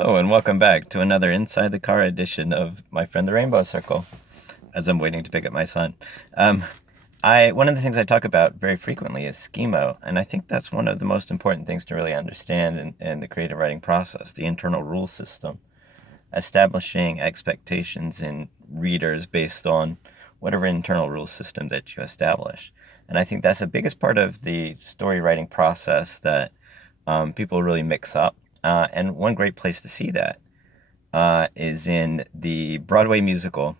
Hello and welcome back to another Inside the Car edition of My Friend the Rainbow Circle, as I'm waiting to pick up my son. Um, One of the things I talk about very frequently is schema, and I think that's one of the most important things to really understand in the creative writing process, the internal rule system, establishing expectations in readers based on whatever internal rule system that you establish. And I think that's the biggest part of the story writing process that people really mix up. And one great place to see that is in the Broadway musical,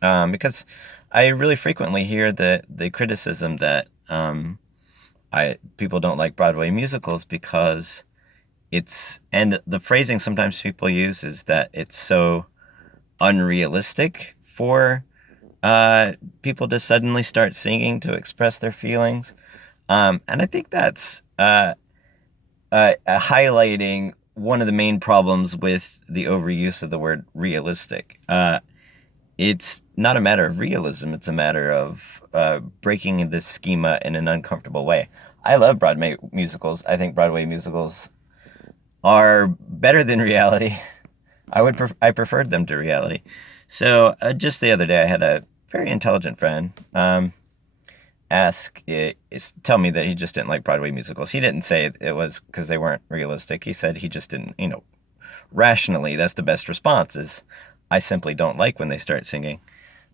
because I really frequently hear the criticism that I people don't like Broadway musicals because and the phrasing sometimes people use is that it's so unrealistic for people to suddenly start singing to express their feelings. And I think that's highlighting one of the main problems with the overuse of the word realistic. It's not a matter of realism, it's a matter of breaking this schema in an uncomfortable way. I love Broadway musicals. I think Broadway musicals are better than reality. I preferred them to reality. So just the other day, I had a very intelligent friend tell me that he just didn't like Broadway musicals. He didn't say it was because they weren't realistic. He said he just didn't, rationally, that's the best response is I simply don't like when they start singing.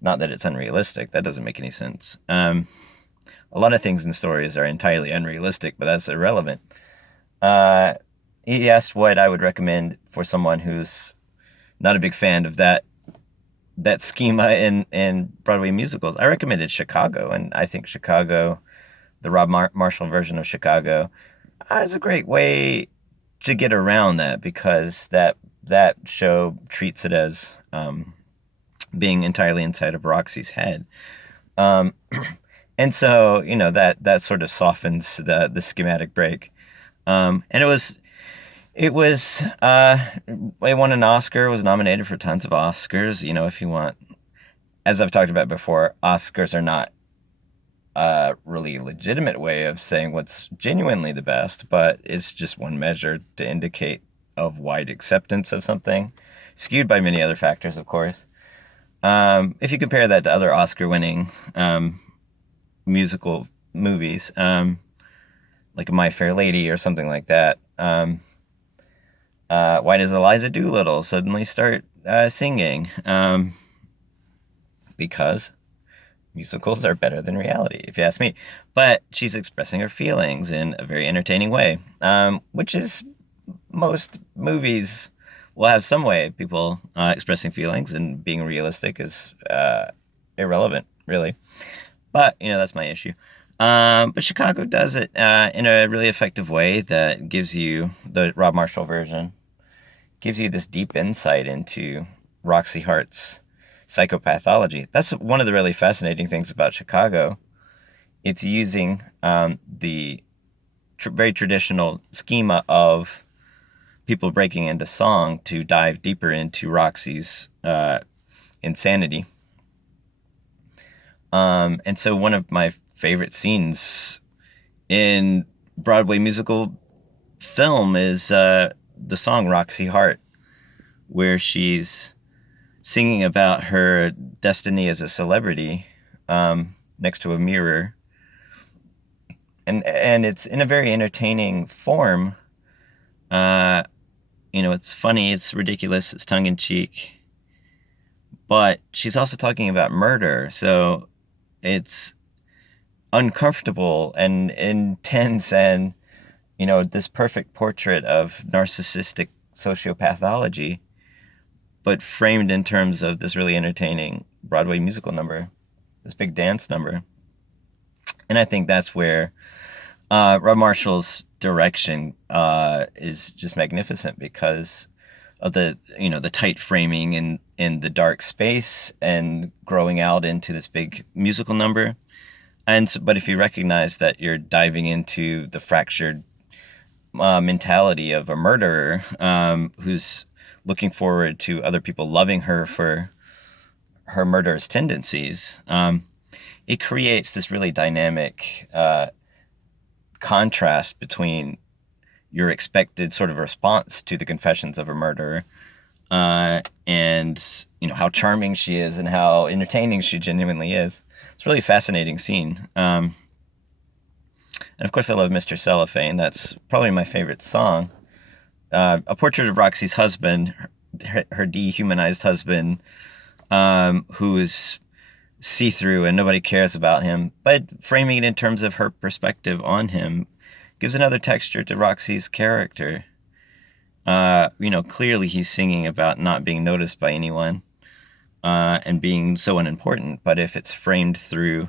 Not that it's unrealistic. That doesn't make any sense. A lot of things in stories are entirely unrealistic, but that's irrelevant. Uh, he asked what I would recommend for someone who's not a big fan of that schema in Broadway musicals. I recommended Chicago, and I think Chicago, the Rob Marshall version of Chicago, is a great way to get around that because that show treats it as being entirely inside of Roxy's head. Um, and so, that sort of softens the schematic break. And it won an Oscar, was nominated for tons of Oscars. If you want, as I've talked about before, Oscars are not a really legitimate way of saying what's genuinely the best, but it's just one measure to indicate of wide acceptance of something, skewed by many other factors, of course. If you compare that to other Oscar-winning musical movies, like My Fair Lady or something like that, why does Eliza Doolittle suddenly start singing? Because musicals are better than reality, if you ask me. But she's expressing her feelings in a very entertaining way, which is most movies will have some way of people expressing feelings, and being realistic is irrelevant, really. But, that's my issue. But Chicago does it in a really effective way that gives you, the Rob Marshall version, gives you this deep insight into Roxy Hart's psychopathology. That's one of the really fascinating things about Chicago. It's using the very traditional schema of people breaking into song to dive deeper into Roxy's insanity. And so one of my favorite scenes in Broadway musical film is the song Roxy Hart, where she's singing about her destiny as a celebrity next to a mirror. And it's in a very entertaining form. It's funny, it's ridiculous, it's tongue-in-cheek. But she's also talking about murder, so it's uncomfortable and intense and, this perfect portrait of narcissistic sociopathology, but framed in terms of this really entertaining Broadway musical number, this big dance number. And I think that's where Rob Marshall's direction is just magnificent because of the tight framing in the dark space and growing out into this big musical number. But if you recognize that you're diving into the fractured mentality of a murderer who's looking forward to other people loving her for her murderous tendencies, it creates this really dynamic contrast between, your expected sort of response to the confessions of a murderer, and how charming she is and how entertaining she genuinely is. It's a really fascinating scene. And of course, I love Mr. Cellophane. That's probably my favorite song. A portrait of Roxy's husband, her dehumanized husband, who is see-through and nobody cares about him, but framing it in terms of her perspective on him gives another texture to Roxy's character. Clearly he's singing about not being noticed by anyone, and being so unimportant, but if it's framed through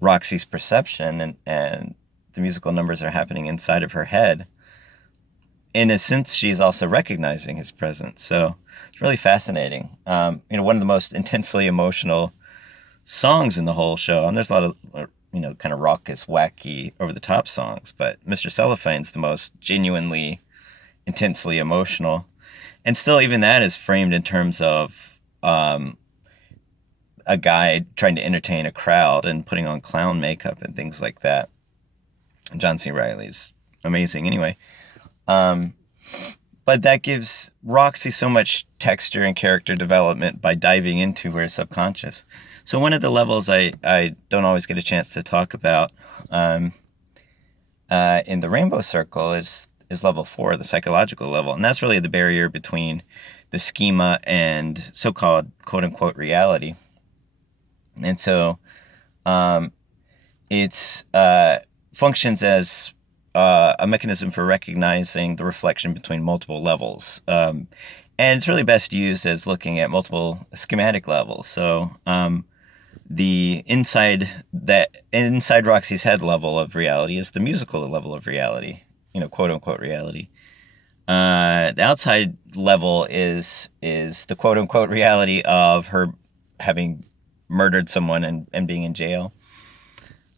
Roxy's perception and the musical numbers are happening inside of her head, in a sense, she's also recognizing his presence. So it's really fascinating. One of the most intensely emotional songs in the whole show, and there's a lot of, kind of raucous, wacky, over-the-top songs, but Mr. Cellophane's the most genuinely, intensely emotional. And still, even that is framed in terms of a guy trying to entertain a crowd and putting on clown makeup and things like that. John C. Reilly's amazing anyway. But that gives Roxy so much texture and character development by diving into her subconscious. So one of the levels I don't always get a chance to talk about in the Rainbow Circle is level 4, the psychological level. And that's really the barrier between the schema and so-called quote-unquote reality. And so it's functions as a mechanism for recognizing the reflection between multiple levels. And it's really best used as looking at multiple schematic levels. So the inside Roxy's head level of reality is the musical level of reality, quote unquote reality. The outside level is the quote unquote reality of her having murdered someone and being in jail.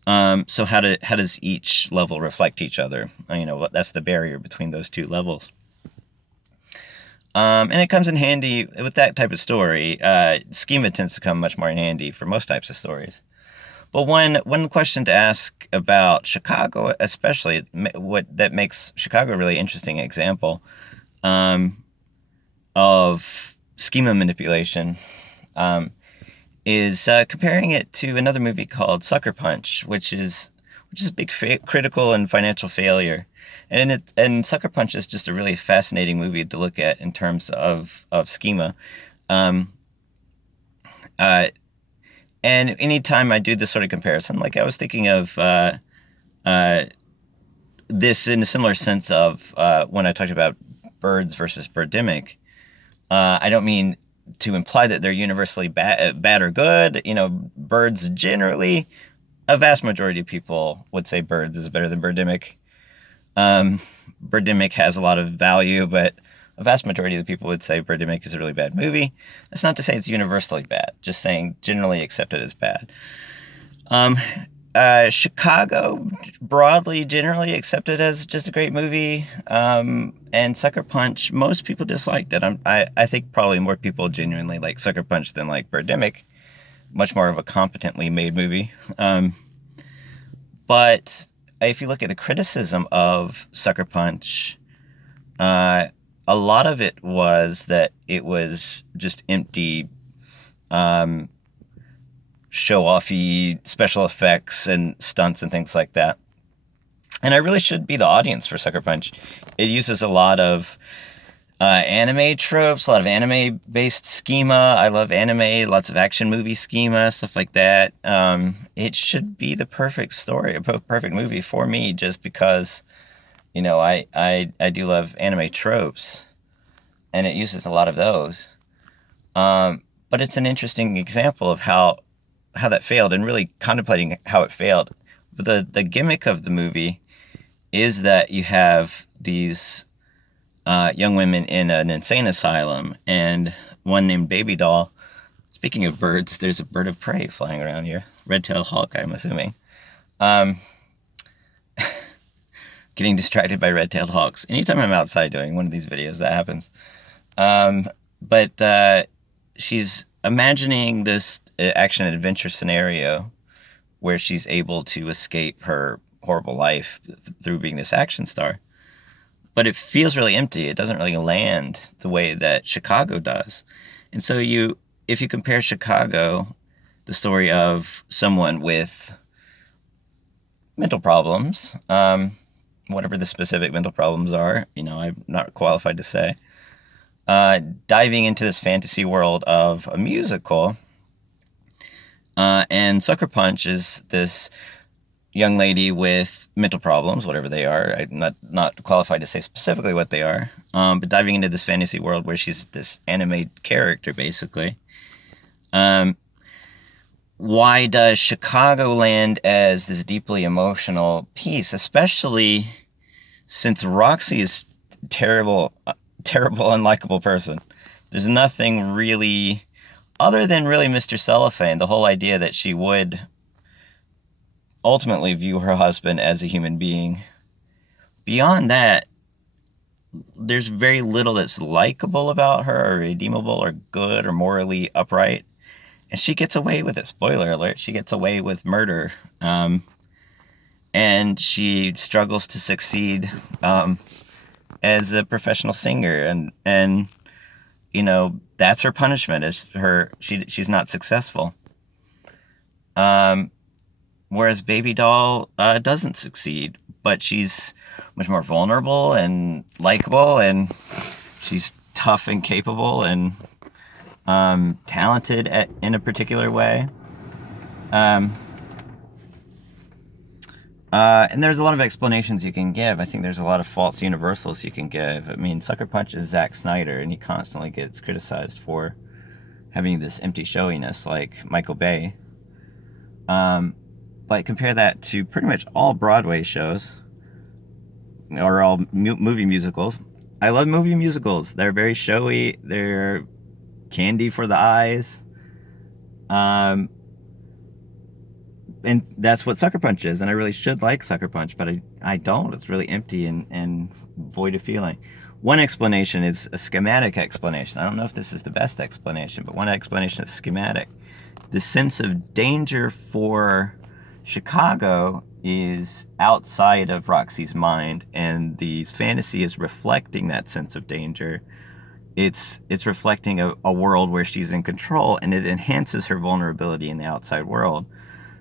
So how does each level reflect each other? That's the barrier between those two levels. And it comes in handy with that type of story. Schema tends to come much more in handy for most types of stories. But one question to ask about Chicago, especially what that makes Chicago a really interesting example of schema manipulation, is comparing it to another movie called Sucker Punch, which is a big critical and financial failure. And Sucker Punch is just a really fascinating movie to look at in terms of schema. And anytime I do this sort of comparison, like I was thinking of this in a similar sense of when I talked about birds versus birdemic. I don't mean to imply that they're universally bad or good. Birds generally, a vast majority of people would say birds is better than birdemic. Birdemic has a lot of value, but a vast majority of the people would say Birdemic is a really bad movie. That's not to say it's universally bad, just saying generally accepted as bad. Chicago, broadly, generally accepted as just a great movie. And Sucker Punch, most people disliked it. I think probably more people genuinely like Sucker Punch than like Birdemic. Much more of a competently made movie. But if you look at the criticism of Sucker Punch, a lot of it was that it was just empty, show-offy special effects and stunts and things like that. And I really should be the audience for Sucker Punch. It uses a lot of anime tropes, a lot of anime-based schema. I love anime, lots of action movie schema, stuff like that. It should be the perfect story, a perfect movie for me, just because, I do love anime tropes, and it uses a lot of those. But it's an interesting example of how that failed, and really contemplating how it failed. But the gimmick of the movie is that you have these young women in an insane asylum, and one named Baby Doll. Speaking of birds, there's a bird of prey flying around here. Red-tailed hawk, I'm assuming. Getting distracted by red-tailed hawks. Anytime I'm outside doing one of these videos, that happens. But she's imagining this action-adventure scenario where she's able to escape her horrible life through being this action star. but it feels really empty. It doesn't really land the way that Chicago does. And so if you compare Chicago, the story of someone with mental problems, whatever the specific mental problems are, I'm not qualified to say, diving into this fantasy world of a musical. And Sucker Punch is this young lady with mental problems, whatever they are. I'm not qualified to say specifically what they are, but diving into this fantasy world where she's this anime character, basically. Why does Chicago land as this deeply emotional piece, especially since Roxy is terrible, unlikable person? There's nothing really, other than really Mr. Cellophane, the whole idea that she would ultimately view her husband as a human being. Beyond that, there's very little that's likable about her or redeemable or good or morally upright. And she gets away with it. Spoiler alert, she gets away with murder. And she struggles to succeed as a professional singer. And that's her punishment, is she's not successful. Whereas Baby Doll doesn't succeed, but she's much more vulnerable and likable, and she's tough and capable and talented in a particular way. And there's a lot of explanations you can give. I think there's a lot of false universals you can give. I mean, Sucker Punch is Zack Snyder, and he constantly gets criticized for having this empty showiness like Michael Bay. But compare that to pretty much all Broadway shows, or all movie musicals. I love movie musicals. They're very showy. They're candy for the eyes. And that's what Sucker Punch is. And I really should like Sucker Punch, but I don't. It's really empty and void of feeling. One explanation is a schematic explanation. I don't know if this is the best explanation, but one explanation is schematic. The sense of danger for Chicago is outside of Roxy's mind, and the fantasy is reflecting that sense of danger. It's reflecting a world where she's in control, and it enhances her vulnerability in the outside world.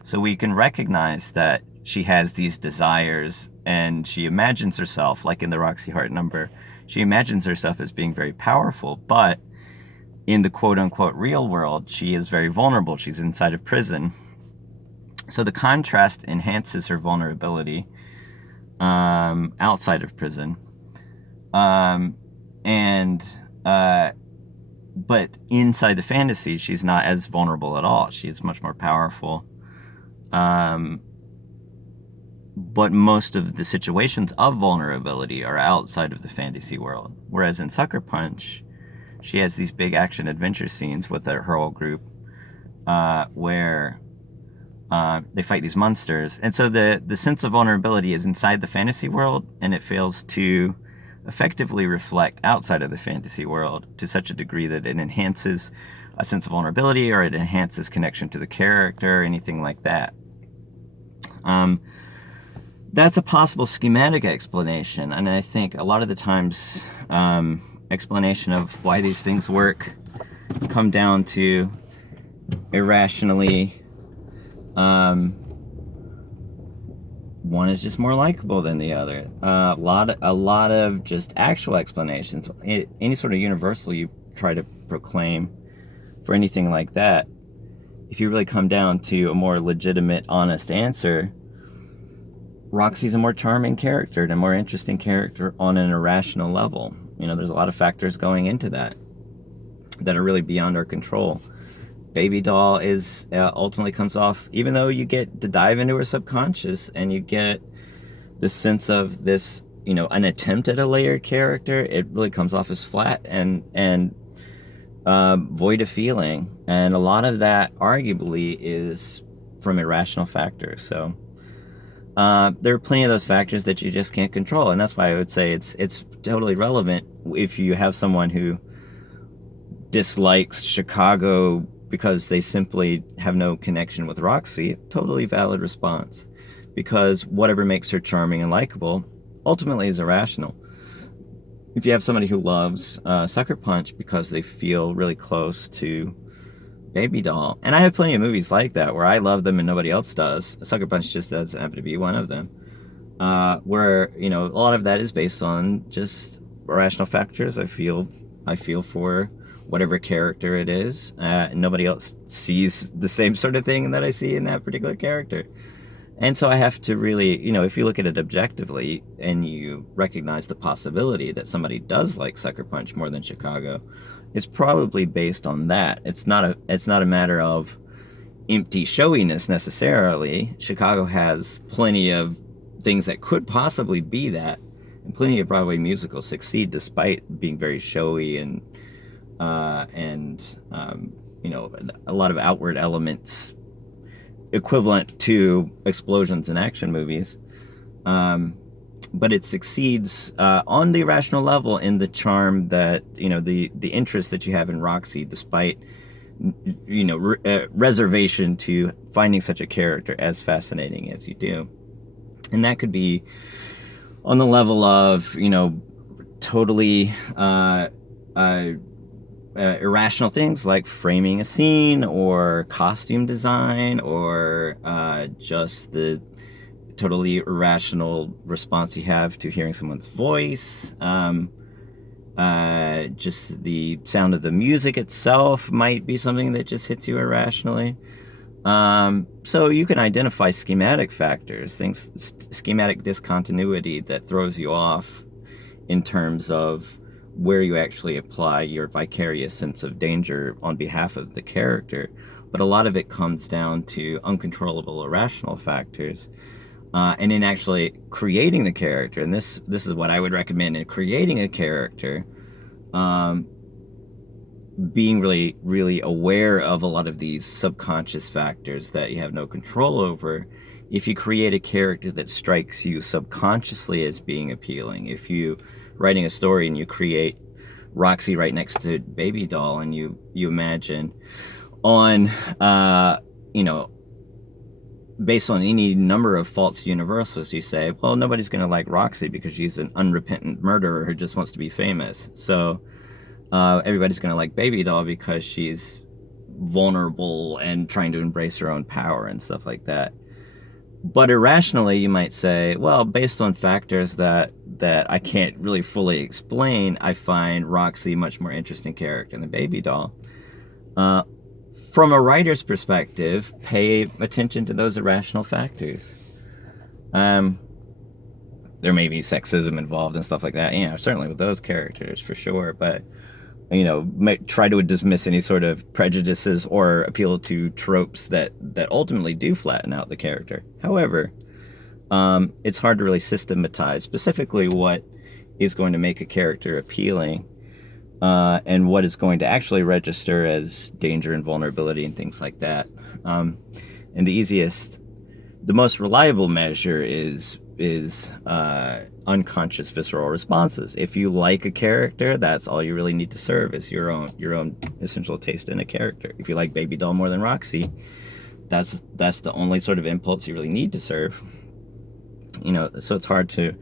So we can recognize that she has these desires, and she imagines herself, like in the Roxy Hart number, she imagines herself as being very powerful, but in the quote-unquote real world, she is very vulnerable. She's inside of prison. So the contrast enhances her vulnerability outside of prison. But inside the fantasy, she's not as vulnerable at all. She's much more powerful. But most of the situations of vulnerability are outside of the fantasy world. Whereas in Sucker Punch, she has these big action adventure scenes with her whole group where they fight these monsters. And so the sense of vulnerability is inside the fantasy world, and it fails to effectively reflect outside of the fantasy world to such a degree that it enhances a sense of vulnerability, or it enhances connection to the character, or anything like that. That's a possible schematic explanation, and I think a lot of the times explanation of why these things work come down to irrationally. One is just more likable than the other. A lot of just actual explanations. Any sort of universal you try to proclaim for anything like that, if you really come down to a more legitimate, honest answer, Roxy's a more charming character and a more interesting character on an irrational level. There's a lot of factors going into that are really beyond our control. Baby Doll is ultimately comes off, even though you get to dive into her subconscious and you get the sense of this, an attempt at a layered character, it really comes off as flat and void of feeling. And a lot of that arguably is from irrational factors. So there are plenty of those factors that you just can't control. And that's why I would say it's totally relevant if you have someone who dislikes Chicago because they simply have no connection with Roxy. Totally valid response, because whatever makes her charming and likable ultimately is irrational. if you have somebody who loves Sucker Punch because they feel really close to Baby Doll, and I have plenty of movies like that where I love them and nobody else does. Sucker Punch just doesn't happen to be one of them. Where a lot of that is based on just irrational factors. I feel for whatever character it is. Nobody else sees the same sort of thing that I see in that particular character. And so I have to really, if you look at it objectively and you recognize the possibility that somebody does like Sucker Punch more than Chicago, it's probably based on that. It's not a matter of empty showiness necessarily. Chicago has plenty of things that could possibly be that, and plenty of Broadway musicals succeed despite being very showy and a lot of outward elements equivalent to explosions in action movies. But it succeeds on the irrational level in the charm that, the interest that you have in Roxy, despite, reservation to finding such a character as fascinating as you do. And that could be on the level of, totally irrational things like framing a scene or costume design or just the totally irrational response you have to hearing someone's voice. Just the sound of the music itself might be something that just hits you irrationally. So you can identify schematic factors, schematic discontinuity that throws you off in terms of where you actually apply your vicarious sense of danger on behalf of the character. But a lot of it comes down to uncontrollable irrational factors. And in actually creating the character, and this is what I would recommend in creating a character, being really, really aware of a lot of these subconscious factors that you have no control over. If you create a character that strikes you subconsciously as being appealing, if you writing a story and you create Roxy right next to Baby Doll and you imagine on, based on any number of false universals, you say, well, nobody's going to like Roxy because she's an unrepentant murderer who just wants to be famous. So everybody's going to like Baby Doll because she's vulnerable and trying to embrace her own power and stuff like that. But irrationally, you might say, well, based on factors that I can't really fully explain, I find Roxy a much more interesting character than Baby Doll. From a writer's perspective, pay attention to those irrational factors. There may be sexism involved and stuff like that, certainly with those characters, for sure, but try to dismiss any sort of prejudices or appeal to tropes that ultimately do flatten out the character. However, it's hard to really systematize specifically what is going to make a character appealing and what is going to actually register as danger and vulnerability and things like that. And the most reliable measure is unconscious visceral responses. If you like a character, that's all you really need to serve is your own essential taste in a character. If you like Baby Doll more than Roxy, that's the only sort of impulse you really need to serve. So it's hard to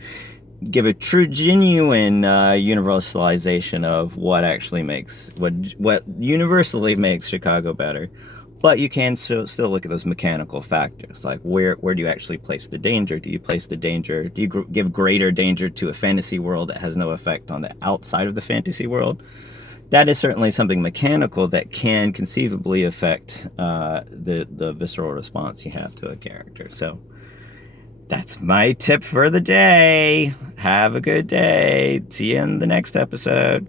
give a true, genuine universalization of what actually makes what universally makes Chicago better. But you can still look at those mechanical factors, like where do you actually place the danger? Do you give greater danger to a fantasy world that has no effect on the outside of the fantasy world? That is certainly something mechanical that can conceivably affect the visceral response you have to a character. So that's my tip for the day. Have a good day. See you in the next episode.